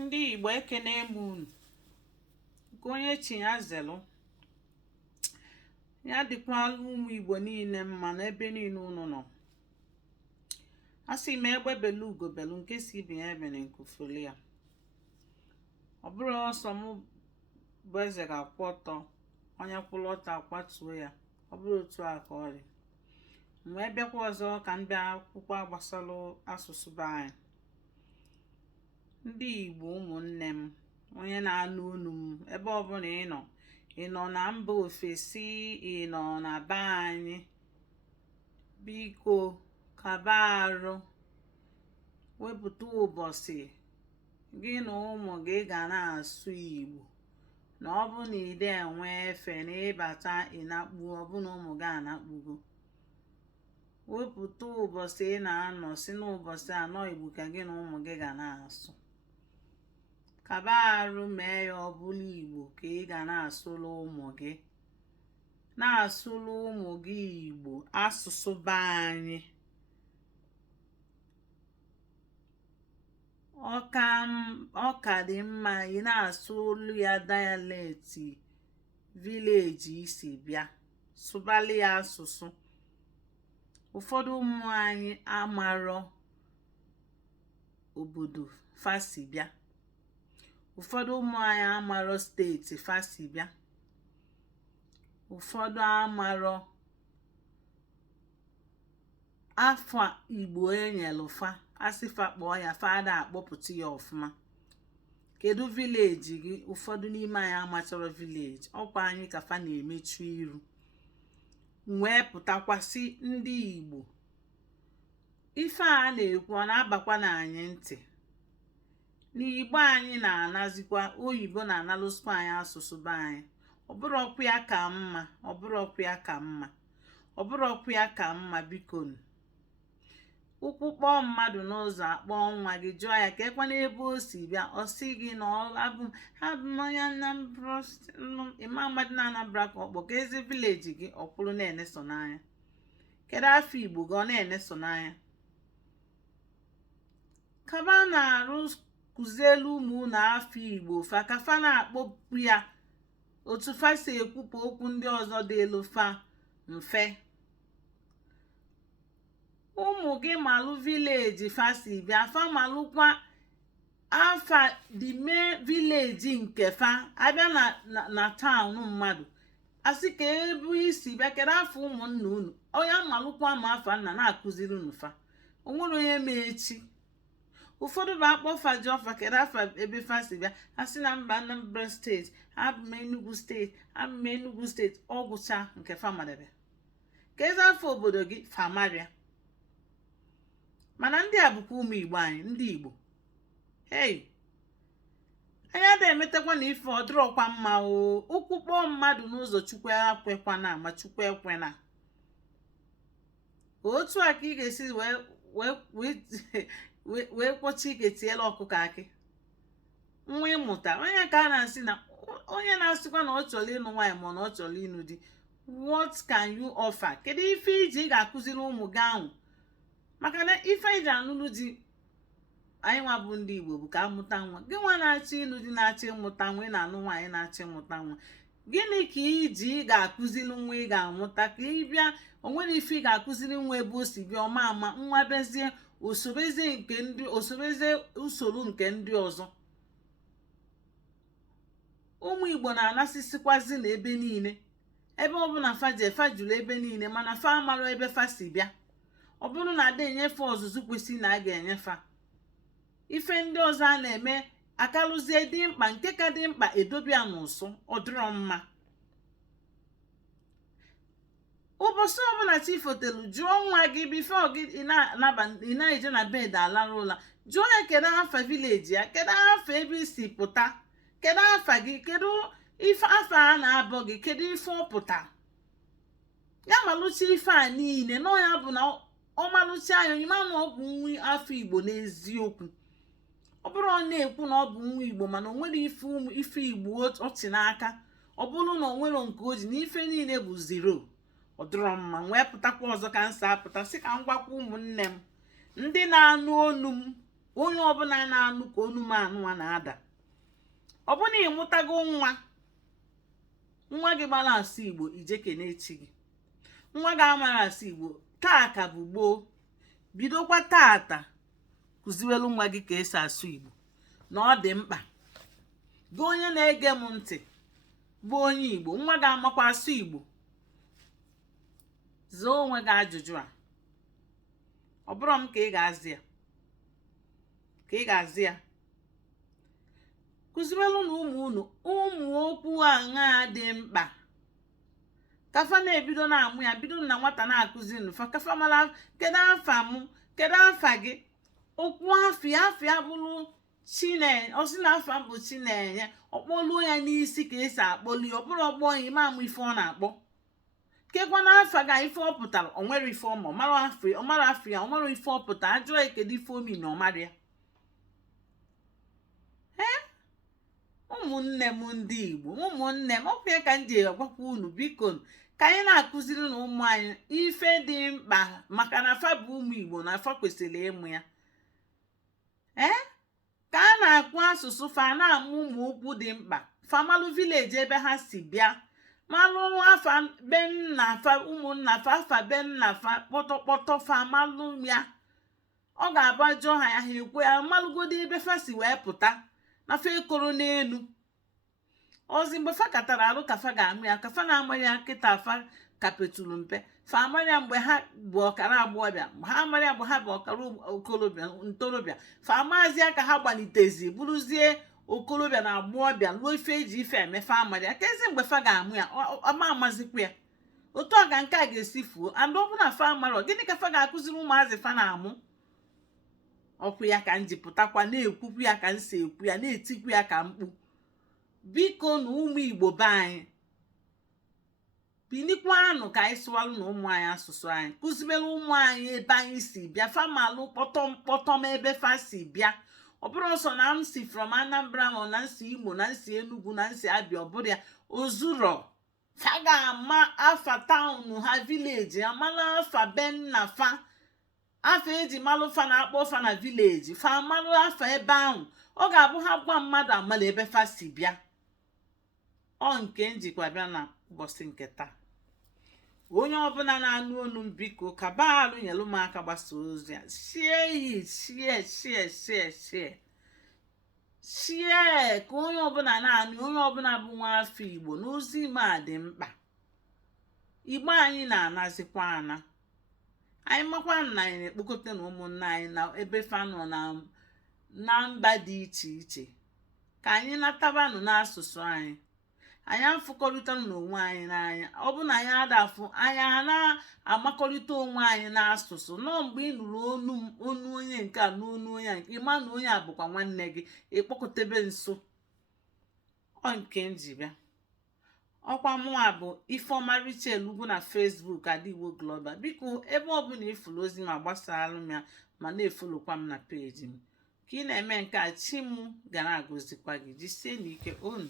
Ndị Igbo ekene m unu nke onye chi ya zelu ya dịkwala ụmụ Igbo niile mma n'ebe niile unu nọ. Asị m egbe belu ugo belu nke si ibe ya ebene nkufuli ya. Ọ bụrụ ọsọ m bụ eze ga-akwụ ọtọ, onye kwụrụ ọtọ akwatuo ya. Ọ bụrụ otu a ka ọ dị. Wee bịakwa ọzọ ka m bịa akwụkwọ gbasara asụsụ be anyị. Ndị Igbo ụmụnne m, onye na-anụ olu m ebe ọbụla ị nọ na mba ofesi, ị nọ na be anyị, biko kaba arụ wepụta ụbọchị gị na ụmụ gị ga na-asụ Igbo. Na ọ bụ na ide enwe efe na ịbata ịnakpu, ọ bụ na ụmụ gị anakpugo, wepụta ụbọchị ị na-anọ si n'ụbọchị anọ Igbo ka gị na ụmụ gị ga na-asụ. Kaba arụ mee ya ọ bụla Igbo ka ị ga na-asụrụ ụmụ gị, na-asụrụ ụmụ gị Igbo asụsụ be anyị. Ọ ka dị mma ị na-asụrụ ya dayalekti vileji isi bịa, sụbalị ya asụsụ. Ụfọdụ ụmụ anyị amarọ obodo fasi bịa, ụfọdụ ụmụ anyị amarọ steeti fasi bịa, ụfọdụ amarọ afọ Igbo enyelu fa, asịfa kpọọ ya fada akpọpụta ya ọfụma. Kedu vileji gị? Ụfọdụ n'ime anyị amachọrọ vileji, ọkwa anyị ka fa na-emechu iru. Wee pụtakwasị ndị Igbo, ife a na-ekwu ọ na-abakwa n'anyị ntị. N'Igbo anyị na-anazikwa, oyibo na-analụsikwa anyị asụsụ be anyị. Ọbụrọkwa ya ka mma, ọbụrọkwa ya ka mma, ọbụrọkwa ya ka mma. Biko ụkwụ kpọọ mmadụ n'ụzọ, akpọọ nwa gị, jụọ ya ka ekwana ebe o si bịa, ọ sị gị na abụ onye Anambra, ịma mmadụ na Anambra ka ọkpọ ka ezi vileji gị ọkwụrụ na-eneso n'anya. Kedu afọ Igbo gị ọ na-eneso n'anya? Kaba na-arụ kụzielu ụmụ na afọ Igbo fa ka fa na-akpọpụ ya otu fa si ekwupụ okwu ndị ọzọ dị elu fa mfe. Ụmụ gị malụ vileji fa si bịa, fa malụkwa afa dị mee vileji nke fa. Abịa na taụn mmadụ, asị ka ebu isi bịa, kedu afọ ụmụnna unu? Onye malụkwa ma afa nna na-akụziri unu fa. O nwere onye ma echi. Ụfọdụ bụ akpọfa ji ọfa, kedu afọ ebe fa si bịa, asị na mba Anambra steeti, abụ m Enugu steeti, abụ m Enugu steeti. Ọ gwụcha nke fa madebe. Ka ezi afọ obodo gị famaria. Mana ndị a bụkwa ụmụ Igbo anyị, ndị Igbo. Hey, anyị adịghị emetakwa na ife ọ dịrọkwa mma o. Ụkwụ kpọọ mmadụ n'ụzọ, Chukwu akwekwana ma Chukwu ekwena. Otu a ka ị ga-esi wee kpọchi ike tiela ọkụkọ akị. Nwa ịmụta onye ka a na-asị na onye na-asịkwa na ọ chọrọ ịnụ nwaanyị ma na ọ chọrọ ịnụ di. What can you offer? Kedu ife iji ị ga-akụziri ụmụ gị ahụ? Maka na ife iji anụlụ di, anyị nwa bụ ndị Igbo bụ ka amụta nwa. Gị nwa na-achọ ịnụ di, na-achọ ịmụta nwa, ị na-anụ nwaanyị na-achọ ịmụta nwa. Gịnị ka iji ị ga-akụziri nwa ị ga-amụta? Ka ị bịa, o nwere ife ị ga-akụziri nwa ebe o si bịa, ọma ama nwa bezie osorozie usoro nke ndị ọzọ. Ụmụ Igbo na-anasịsịkwazi na ebe niile, ebe ọbụla fajuru ebe niile, mana fa amarọ ebe fa si bịa. Ọ bụrụ na ada enyefe ọzụzụ kwesịrị na a ga-enyefa ife ndị ọzọ a na-eme akarụzie dị mkpa, nke ka dị mkpa edobia n'ụsụ. Ọ dịrọ mma. Ụbọchị ọbụla chi fotelu, jụọ nwa gị bifo gị ị na-eje na bed alarụ ụla, jụọ ya kedu afa vileji ya, kedu afa ebe isi pụta, kedu afa gị, kedu ife afa a na-abọ gị, kedu ife ọ pụta. Ya malụcha ife a niile, nọ ya bụ na ọ malụcha anya ịma na ọ bụ nwa afọ Igbo n'eziokwu. Ọ bụrụ ọ na-ekwu na ọ bụ nwa Igbo mana o nwere ife Igbo ọchị n'aka, ọ bụrụ na o nwere nke o ji na ife niile bụ zero, ọ dịrọ mma. Wee pụtakwa ọzọ ka nsa apụta sị ka m gwakwa ụmụnne m ndị na-anụ olu m onye ọbụla na-anụ ka onu m anụwa na-ada. Ọ bụ na ịmụtago nwa gị gbara asụ Igbo, ije kene chi gị. Nwa gị amara asụ Igbo, taa ka bụ gboo. Bidokwa tata kụziwelu nwa gị ka esi asụ Igbo, na ọ dị mkpa. Gị onye na-ege m ntị bụ onye Igbo, nwa gị amakwa asụ Igbo, zaa onwe gị ajụjụ a. Ọ bụrụ m ka ị ga-azị ya kụziwelu na ụmụ okwu aṅa dị mkpa kafa na-ebido na-amụ ya, bido na nwata na-akụzi nfa kafa mara kedu afa mụ, kedu afa gị. Okwu afịa bụrụ Chinenye, osi na afa bụ Chinenye, ọkpọluo ya n'isi ka esi akpọli. Ọ bụrụ ọgbọ ya ime amụ ife ọ na-akpọ. Kekwa na afa ga ife ọ pụtara, o nwere ife ọma, ọ mara afọ ya, o nwere ife ọ pụtara, ajụọ ya kedu ife omi na ọ mara ya. Ụmụnne m ndị Igbo, ụmụnne m, ọkwa ya ka m ji agwakwa unu, biko ka anyị na-akụziri na ụmụ anyị ife dị mkpa, maka na afa bụ ụmụ Igbo na afa kwesịrị ịmụ ya. Ka a na-akpụ asụsụ fa na-amụ ụmụ okwu dị mkpa, famalụ vileji ebe ha si bịa, malụ afa be nna fa, ụmụnna fa, afa be nna fa, kpọtọkpọtọ fa malụ ya. Ọ ga-abajọ ha ya, ha ekwe ya, malụgodo ebe fa si wee pụta na fa ekoro n'elu. Ozi mgbe fa katara arụ ka fa ga-amụ ya, ka fa na-ama ya kịta fa kapetulu mpe, fa amara ya mgbe ha bụ ọkara agbọghọbịa, ha amara ya mgbe ha bụ ọkara ntorobịa, fa amazi ya ka ha gbalitezi bụrụzie okolobịa na agbọghọbịa, ruo ife eji ife eme, fa amara ya kezi mgbe fa ga-amụ ya, ama amazikwa ya. Otu ọ ka nke a ga-esi fuo, and ọ bụ na fa amara, gịnị ka fa ga-akụziri ụmụazị fa na-amụ? Ọkwu ya ka m ji pụtakwa na-ekwukwu ya ka m si ekwu ya, na-etikwu ya ka mkpu. Biko na ụmụ Igbo be anyị, binikwanụ ka anyị sụwalụ na ụmụ anyị asụsụ anyị, kụzibere ụmụ anyị ebe anyị si bịa, famalụ kpọtọm ebe fa si bịa. Ọ bụrụ ọsọ na m si from Anambra, ma na nsi Imo, na nsi Enugu, na nsi Abịa, ọ bụrụ ya ozuro. Fa ga-ama afa taụnụ ha, vileji, amala afa be nna fa, afa eji malụ fa na-akpọ fa na vileji, fa amalụ afa ebe ahụ. Ọ ga-abụ ha gwa mmadụ amala ebe fa si bịa. Ọ nke njikwa bịa na ụbọchị nke taa. Onye ọbụla na-anụ onu m, biko kaba alụ nyelụ m aka gbasa ozi ya, shie ka onye ọbụla na-anụ, onye ọbụla bụ nwa afọ Igbo, n'ozi ime a dị mkpa. Igbo anyị na-anazikwa ana, anyị makwa na anyị na-ekpokọta na ụmụnna anyị na ebe fa nọ na mba dị iche iche, ka anyị natabanụ n'asụsụ anyị. Anyị afụkọrịta n'onwe anyị n'anya. Ọ bụ na anyị adafụ, anyị na-amakọrịta onwe anyị n'asụsụ. Nọọ mgbe ị nụrụ onu onye nke a n'onu onye a, ịma na onye a bụkwa nwanne gị, ịkpọkọtebe nso. Ọ nke m ji bịa. Ọkwa mụa bụ Ifeoma Richel Ugwu na Facebook Adigbo Global. Biko ebe ọbụla ifulu ozi ma gbasalụ m ya, ma na-efolokwa m na peji m. Ka ị na-eme nke a, chi m ga na-agọzikwa gị. Jisie n'ike onu.